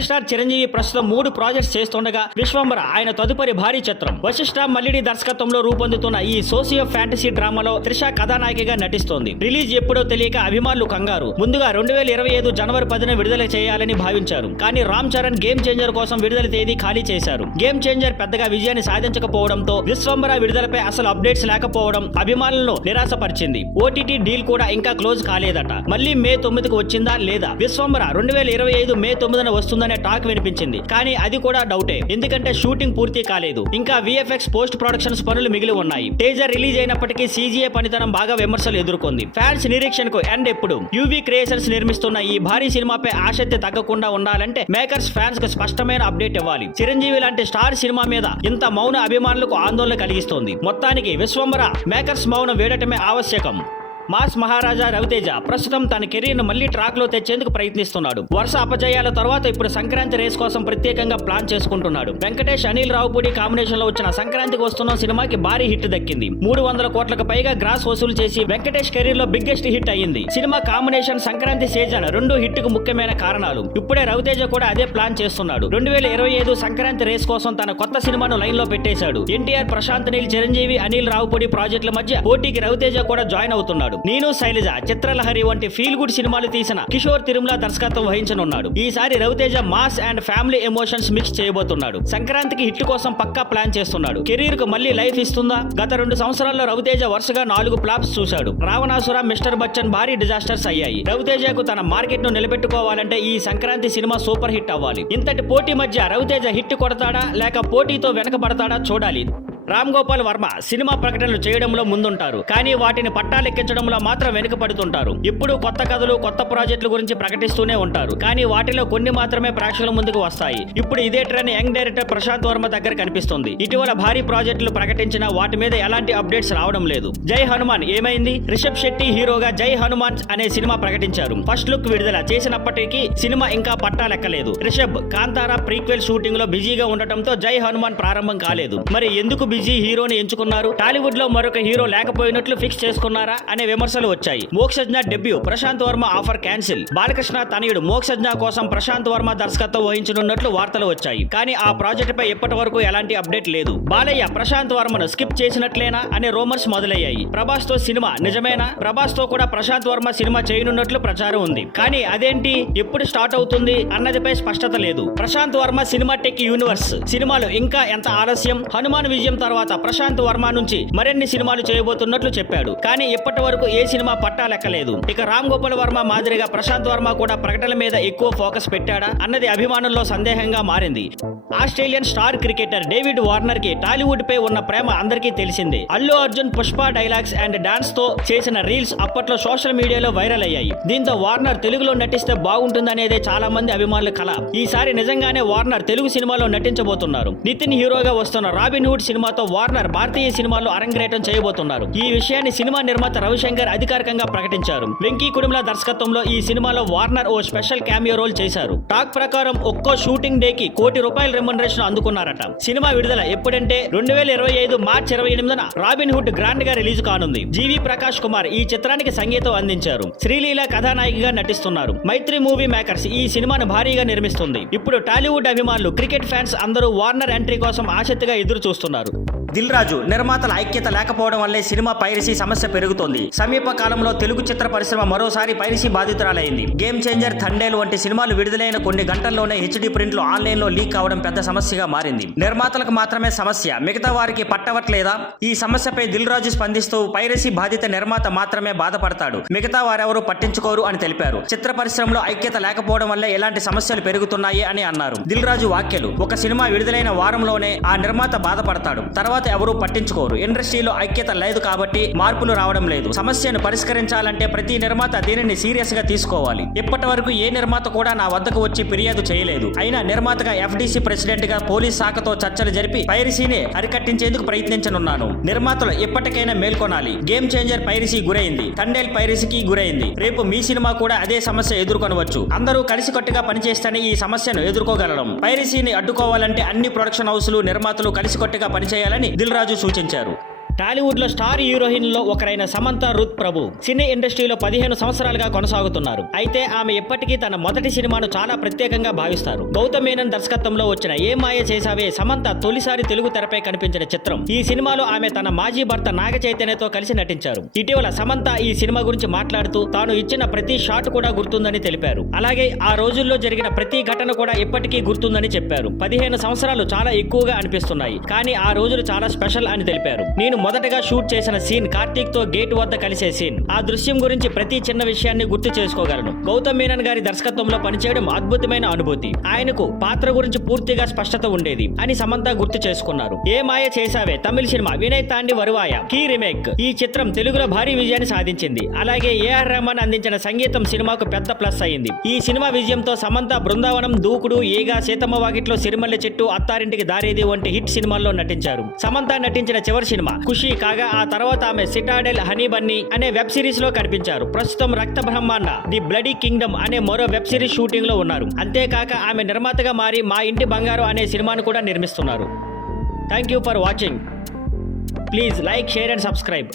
Megastar Chiranjeevi ప్రస్తుతం 3 projects చేస్తుండగా విశ్వంబర ఆయన తదుపరి భారీ చిత్రం. వశిష్ఠ మల్లిడి దర్శకత్వంలో రూపొందుతున్న ఈ సోషియో ఫ్యాంటసీ డ్రామాలో త్రిష కథానాయికగా నటిస్తోంది. రిలీజ్ ఎప్పుడో తెలియక అభిమానులు కంగారు. ముందుగా 2025 జనవరి 10న విడుదల చేయాలని భావించారు. కానీ రామ్ చరణ్ గేమ్ చేంజర్ కోసం విడుదల తేదీ ఖాళీ చేశారు. గేమ్ చేంజర్ పెద్దగా విజయాన్ని సాధించకపోవడంతో విశ్వంబర విడుదలపై అసలు అప్డేట్స్ లేకపోవడం అభిమానులను నిరాశపరిచింది. ఓటీటీ డీల్ కూడా ఇంకా క్లోజ్ కాలేదట. మళ్ళీ మే 9కు వచ్చిందా లేదా? విశ్వంబర 2025 మే 9న వస్తుందనే టాక్ వినిపించింది. కానీ అది కూడా డౌటే. ఎందుకంటే షూటింగ్ పూర్తి కాలేదు. ఇంకా విఎఫ్ఎక్స్ పోస్ట్ ప్రొడక్షన్స్ పనులు మిగిలి ఉన్నాయి. టేజర్ రిలీజ్ అయినప్పటికీ సీజీఏ పనితనం బాగా విమర్శలు ఎదుర్కొంది. ఫ్యాన్స్ నిరీక్షణకు ఎండ్ ఎప్పుడు? యూవీ క్రియేషన్స్ నిర్మిస్తున్న ఈ భారీ సినిమాపై ఆసక్తి తగ్గకుండా ఉండాలంటే మేకర్స్ ఫ్యాన్స్ కు స్పష్టమైన అప్డేట్ ఇవ్వాలి. చిరంజీవి లాంటి స్టార్ సినిమా మీద ఇంత మౌన అభిమానులకు ఆందోళన కలిగిస్తోంది. మొత్తానికి విశ్వంబర మేకర్స్ మౌనం వేడటమే ఆవశ్యకం. మాస్ మహారాజా రవితేజ ప్రస్తుతం తన కెరీర్ ను మళ్లీ ట్రాక్ లో తెచ్చేందుకు ప్రయత్నిస్తున్నాడు. వరుస అపజయాల తర్వాత ఇప్పుడు సంక్రాంతి రేస్ కోసం ప్రత్యేకంగా ప్లాన్ చేసుకుంటున్నాడు. వెంకటేష్ అనిల్ రావుపూడి కాంబినేషన్ లో వచ్చిన సంక్రాంతికి వస్తున్న సినిమాకి భారీ హిట్ దక్కింది. 300 కోట్లకు పైగా గ్రాస్ వసూలు చేసి వెంకటేష్ కెరీర్ లో బిగ్గెస్ట్ హిట్ అయ్యింది. Cinema combination Sankranti season 2 hit కు ముఖ్యమైన కారణాలు. ఇప్పుడే రవితేజ కూడా అదే ప్లాన్ చేస్తున్నాడు. 2025 సంక్రాంతి రేస్ కోసం తన కొత్త సినిమాను లైన్ లో పెట్టేశాడు. ఎన్టీఆర్, ప్రశాంత్ నీల్, చిరంజీవి, అనిల్ రావుపూడి ప్రాజెక్టుల మధ్య పోటీకి రవితేజ కూడా జాయిన్ అవుతున్నాడు. నేను శైలజ, చిత్రలహరి వంటి ఫీల్ గుడ్ సినిమాలు తీసిన కిషోర్ తిరుమల దర్శకత్వం వహించనున్నాడు. ఈసారి Raviteja mass and family emotions mix చేయబోతున్నాడు. సంక్రాంతికి హిట్ కోసం పక్కా ప్లాన్ చేస్తున్నాడు. కెరీర్ కు మళ్ళీ లైఫ్ ఇస్తుందా? గత 2 సంవత్సరాల్లో రవితేజ వరుసగా 4 ఫ్లాప్స్ చూశాడు. రావణాసుర, మిస్టర్ బచ్చన్ భారీ డిజాస్టర్స్ అయ్యాయి. రవితేజకు తన మార్కెట్ ను నిలబెట్టుకోవాలంటే ఈ సంక్రాంతి సినిమా సూపర్ హిట్ అవ్వాలి. ఇంతటి పోటీ మధ్య రవితేజ హిట్ కొడతాడా లేక పోటీతో వెనకబడతాడా చూడాలి. రామ్ గోపాల్ వర్మ సినిమా ప్రకటనలు చేయడంలో ముందుంటారు. కానీ వాటిని పట్టాలెక్కించడంలో మాత్రం వెనుకపడుతుంటారు. ఇప్పుడు కొత్త కథలు, కొత్త ప్రాజెక్టుల గురించి ప్రకటిస్తూనే ఉంటారు. కానీ వాటిలో కొన్ని మాత్రమే ప్రేక్షకుల ముందుకు వస్తాయి. ఇప్పుడు ఇదే trend young director Prasanth Varma దగ్గర కనిపిస్తుంది. ఇటీవల భారీ ప్రాజెక్టులు ప్రకటించినా వాటి మీద ఎలాంటి అప్డేట్స్ రావడం లేదు. జై హనుమాన్ ఏమైంది? రిషబ్ శెట్టి హీరోగా జై హనుమాన్ అనే సినిమా ప్రకటించారు. ఫస్ట్ లుక్ విడుదల చేసినప్పటికీ సినిమా ఇంకా పట్టాలెక్కలేదు. రిషబ్ కాంతారా ప్రీక్వెల్ షూటింగ్ లో బిజీగా ఉండటంతో జై హనుమాన్ ప్రారంభం కాలేదు. మరి ఎందుకు బిజీ హీరోని ఎంచుకున్నారు? టాలీవుడ్ లో మరొక హీరో లేకపోయినట్లు ఫిక్స్ చేసుకున్నారా అనే విమర్శలు వచ్చాయి. Mokshagna debut Prasanth Varma offer cancel. Balakrishna తనయుడు మోక్షజ్ఞ కోసం ప్రశాంత్ వర్మ దర్శకత్వం వహించనున్నట్లు వార్తలు వచ్చాయి. కానీ ఆ ప్రాజెక్ట్ పై ఇప్పటి వరకు ఎలాంటి అప్డేట్ లేదు. బాలయ్య ప్రశాంత్ వర్మను స్కిప్ చేసినట్లేనా అనే రూమర్స్ మొదలయ్యాయి. ప్రభాస్ తో సినిమా నిజమేనా? ప్రభాస్ తో కూడా ప్రశాంత్ వర్మ సినిమా చేయనున్నట్లు ప్రచారం ఉంది. కానీ అదేంటి, ఎప్పుడు స్టార్ట్ అవుతుంది అన్నదిపై స్పష్టత లేదు. ప్రశాంత్ వర్మ సినిమాటెక్ యూనివర్స్ సినిమాలు ఇంకా ఎంత ఆలస్యం? హనుమాన్ విజయం తర్వాత ప్రశాంత్ వర్మ నుంచి మరిన్ని సినిమాలు చేయబోతున్నట్లు చెప్పాడు. కానీ ఇప్పటి వరకు ఏ సినిమా పట్టాలెక్కలేదు. ఇక రామ్ గోపాల్ వర్మ మాదిరిగా ప్రశాంత్ వర్మ కూడా ప్రకటనల మీద ఎక్కువ ఫోకస్ పెట్టాడా అన్నది అభిమానుల్లో సందేహంగా మారింది. Australian star cricketer David Warner కి టాలీవుడ్ పై ఉన్న ప్రేమ అందరికీ తెలిసిందే. Allu Arjun Pushpa dialogues and dance తో చేసిన రీల్స్ అప్పట్లో సోషల్ మీడియాలో వైరల్ అయ్యాయి. దీంతో వార్నర్ తెలుగులో నటిస్తే బాగుంటుందనేదే చాలా మంది అభిమానుల కల. ఈసారి నిజంగానే వార్నర్ తెలుగు సినిమాలో నటించబోతున్నారు. నితిన్ హీరోగా వస్తున్న రాబిన్ హుడ్ సినిమాతో వార్నర్ భారతీయ సినిమాల్లో అరంగేటం చేయబోతున్నారు. ఈ విషయాన్ని సినిమా నిర్మాత రవిశంకర్ అధికారికంగా ప్రకటించారు. వెంకీ కుడుముల దర్శకత్వంలో ఈ సినిమాలో వార్నర్ ఓ స్పెషల్ క్యామియో రోల్ చేశారు. టాక్ ప్రకారం ఒక్కో షూటింగ్ డే కి ₹1 కోటి రెమ్యునరేషన్ అందుకున్నారట. సినిమా విడుదల ఎప్పుడంటే 2025 మార్చి 28న రాబిన్ హుడ్ గ్రాండ్ గా రిలీజ్ కానుంది. జీవి ప్రకాష్ కుమార్ ఈ చిత్రానికి సంగీతం అందించారు. శ్రీలీల కథానాయికగా నటిస్తున్నారు. మైత్రి మూవీ మేకర్స్ ఈ సినిమాను భారీగా నిర్మిస్తుంది. ఇప్పుడు టాలీవుడ్ అభిమానులు, క్రికెట్ ఫ్యాన్స్ అందరూ వార్నర్ ఎంట్రీ కోసం ఆసక్తిగా ఎదురు చూస్తున్నారు. దిల్ రాజు నిర్మాతల ఐక్యత లేకపోవడం వల్లే సినిమా పైరసీ సమస్య పెరుగుతోంది. సమీప కాలంలో తెలుగు చిత్ర పరిశ్రమ మరోసారి పైరసీ బాధితురాలైంది. గేమ్ చేంజర్, థండేల్ వంటి సినిమాలు విడుదలైన కొన్ని గంటల్లోనే హెచ్డీ ప్రింట్లు ఆన్లైన్ లో లీక్ అవడం పెద్ద సమస్యగా మారింది. నిర్మాతలకు మాత్రమే సమస్య, మిగతా వారికి పట్టవట్లేదా? ఈ సమస్యపై దిల్ రాజు స్పందిస్తూ పైరసీ బాధిత నిర్మాత మాత్రమే బాధపడతాడు, మిగతా వారెవరూ పట్టించుకోరు అని తెలిపారు. చిత్ర పరిశ్రమలో ఐక్యత లేకపోవడం వల్లే ఇలాంటి సమస్యలు పెరుగుతున్నాయి అని అన్నారు. దిల్ రాజు వ్యాఖ్యలు: ఒక సినిమా విడుదలైన వారంలోనే ఆ నిర్మాత బాధపడతాడు, తర్వాత ఎవరూ పట్టించుకోరు. ఇండస్ట్రీలో ఐక్యత లేదు కాబట్టి మార్పులు రావడం లేదు. సమస్యను పరిష్కరించాలంటే ప్రతి నిర్మాత దీనిని సీరియస్ గా తీసుకోవాలి. ఇప్పటి వరకు ఏ నిర్మాత కూడా నా వద్దకు వచ్చి ఫిర్యాదు చేయలేదు. అయినా నిర్మాతగా ఎఫ్డీసీ ప్రెసిడెంట్ గా పోలీస్ శాఖతో చర్చలు జరిపి పైరసీని అరికట్టించేందుకు ప్రయత్నించనున్నాను. నిర్మాతలు ఇప్పటికైనా మేల్కొనాలి. గేమ్ చేంజర్ పైరసీ గురైంది, థండేల్ పైరసీకి గురైంది. రేపు మీ సినిమా కూడా అదే సమస్య ఎదుర్కొనవచ్చు. అందరూ కలిసికట్టుగా పనిచేస్తేనే ఈ సమస్యను ఎదుర్కోగలడం. పైరసీని అడ్డుకోవాలంటే అన్ని ప్రొడక్షన్ హౌస్లు, నిర్మాతలు కలిసికట్టుగా పనిచేయాలని దిల్ రాజు సూచించారు. టాలీవుడ్ లో స్టార్ హీరోయిన్లో ఒకరైన సమంత రుత్ ప్రభు సినీ ఇండస్ట్రీలో 15 సంవత్సరాలుగా కొనసాగుతున్నారు. అయితే ఆమె ఎప్పటికీ తన మొదటి సినిమాను చాలా ప్రత్యేకంగా భావిస్తారు. గౌతమ్ మేనన్ దర్శకత్వంలో వచ్చిన ఏ మాయ చేసావే సమంత తొలిసారి తెలుగు తెరపై కనిపించిన చిత్రం. ఈ సినిమాలో ఆమె తన మాజీ భర్త నాగ చైతన్యతో కలిసి నటించారు. ఇటీవల సమంత ఈ సినిమా గురించి మాట్లాడుతూ తాను ఇచ్చిన ప్రతి షాట్ కూడా గుర్తుందని తెలిపారు. అలాగే ఆ రోజుల్లో జరిగిన ప్రతి ఘటన కూడా ఇప్పటికీ గుర్తుందని చెప్పారు. 15 సంవత్సరాలు చాలా ఎక్కువగా అనిపిస్తున్నాయి, కానీ ఆ రోజులు చాలా స్పెషల్ అని తెలిపారు. నేను మొదటగా షూట్ చేసిన సీన్ కార్తీక్ తో గేట్ వద్ద కలిసే సీన్. ఆ దృశ్యం గురించి ప్రతి చిన్న విషయాన్ని గుర్తు చేసుకోగలను. గౌతమ్ మేనన్ గారి దర్శకత్వంలో పనిచేయడం అద్భుతమైన అనుభూతి. ఆయనకు పాత్ర గురించి పూర్తిగా స్పష్టత ఉండేది అని సమంత గుర్తు చేసుకున్నారు. ఏ మాయ చేసావే తమిళ సినిమా వినయ్ తాండి వరువాయ కీ రీమేక్. ఈ చిత్రం తెలుగులో భారీ విజయాన్ని సాధించింది. అలాగే ఏఆర్ రెహమాన్ అందించిన సంగీతం సినిమాకు పెద్ద ప్లస్ అయింది. ఈ సినిమా విజయంతో సమంత బృందావనం, దూకుడు, ఈగ, సీతమ్మ వాకిట్లో సిరిమల్లె చెట్టు, అత్తారింటికి దారేది వంటి హిట్ సినిమాల్లో నటించారు. సమంత నటించిన చివరి సినిమా ఖుషి కాగా ఆ తర్వాత ఆమె సిటాడెల్, హనీ బన్నీ అనే వెబ్ సిరీస్ లో కనిపించారు. ప్రస్తుతం రక్త బ్రహ్మాండ, ది బ్లడీ కింగ్డమ్ అనే మరో వెబ్ సిరీస్ షూటింగ్ లో ఉన్నారు. అంతేకాక ఆమె నిర్మాతగా మారి మా ఇంటి బంగారు అనే సినిమాను కూడా నిర్మిస్తున్నారు. Thank you for watching. Please like, share and subscribe.